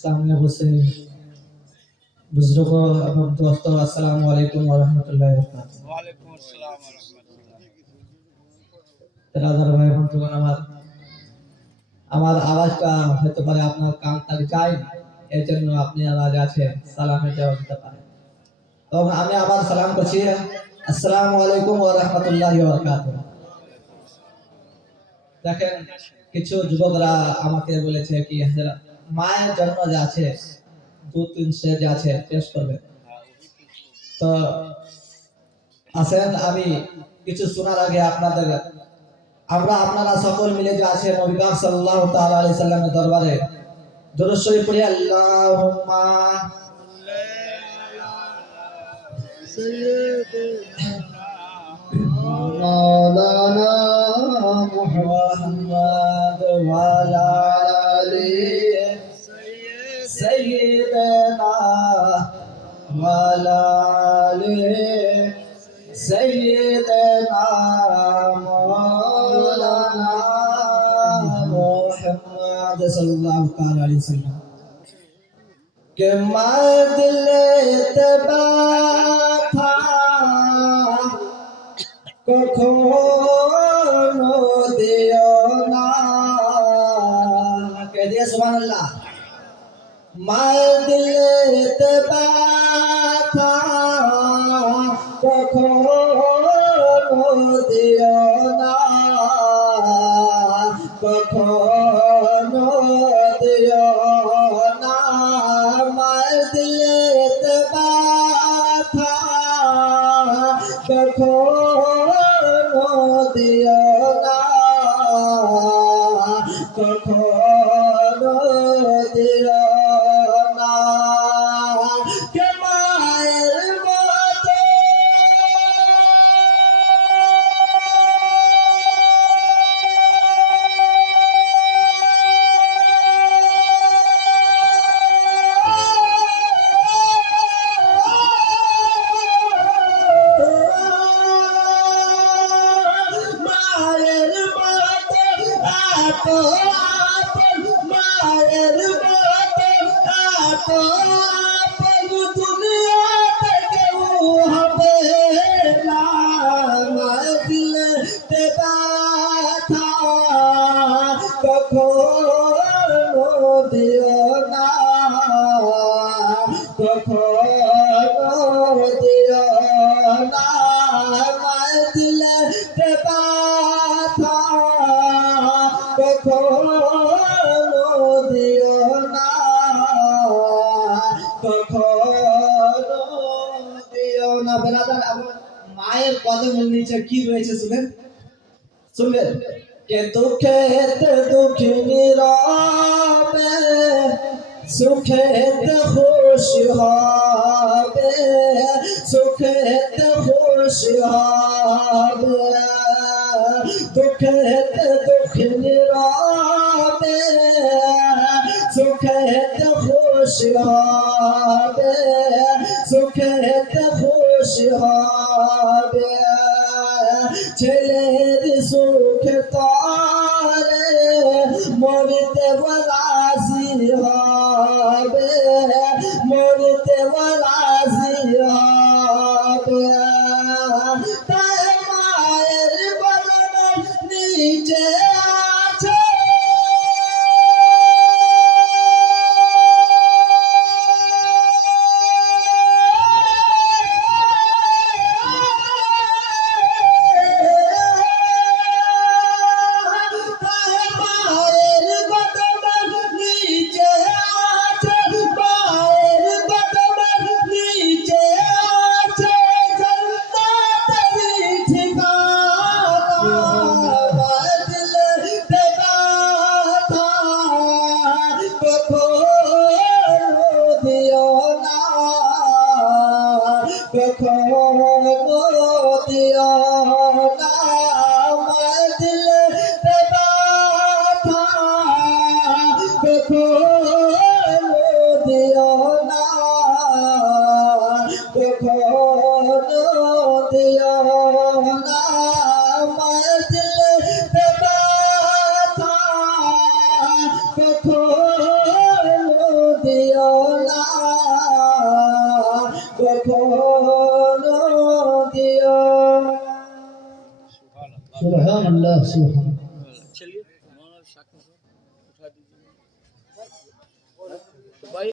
सामने से बुजुर्गों एवं दोस्तों अस्सलाम वालेकुम व रहमतुल्लाहि व बरकातुहू। वालेकुम अस्सलाम व रहमतुल्लाह। तेरादर भाई बंधुगण আমার আওয়াজটা হতে পারে আপনার কান তক যায় এর জন্য আপনি আওয়াজ আছে সালামে জবাব দিতে পারেন। এবং আমি আবার সালাম করছি আসসালামু আলাইকুম ওয়া রাহমাতুল্লাহি ওয়া বারাকাতুহু। দেখেন কিছু যুবকরা আমাকে বলেছে কি হাজরা মায়ের জন্ম যে আছে দু তিন স্টেজ আছে টেস্ট করবে, তো আসেন আমি কিছু শোনার আগে আপনাদের আমরা আপনারা সকল মিলে যে আছে নবী পাক সাল্লাল্লাহু তাআলা আলাইহি সাল্লামের দরবারে দরুদ শরীফ পড়ি আল্লাহুম্মা মাওলানা মুহাম্মদ ওয়া আলা আলি সাইয়্যিদানা ওয়া আলা আলি সাইয়্যিদানা মাওলানা মুহাম্মদ সাল্লাল্লাহু তাআলা আলাইহি ওয়াসাল্লাম के माँ दिल तबा था कखनो दियो ना कह दिया सुभान अल्लाह। माँ दिल तबा था कखनो दियो ना कखनो दियो ना कखनो दियो ना कखनो दियो ना के मायर मतो मायर बाते आतो आपन दुनिया के हबे ना दिल ते बाथा कखनो दियो ना कखनो दियो ना दिल ते बाथा कखनो दियो ना कखनो दियो ना। बेरादर আমার মায়ের কদমের নিচে কি রয়েছে শুনেন শুনবেন কে দুঃখেতে দুঃখিনী রবে সুখেতে খুশি হবে সুখেতে খুশি হবে দুঃখেতে দুঃখিনী রবে সুখেতে খুশি হবে সুখেতে খুশি হবে ছেলের সুখে তারে মরিতে রাজি হবে মরিতে রাজি হবে তাই মায়ের বদন নিচে আছে কখনো দিও সুবহানাল্লাহ সুবহানাল্লাহ चलिए मौलाना साकिब साहब उठा दीजिए भाई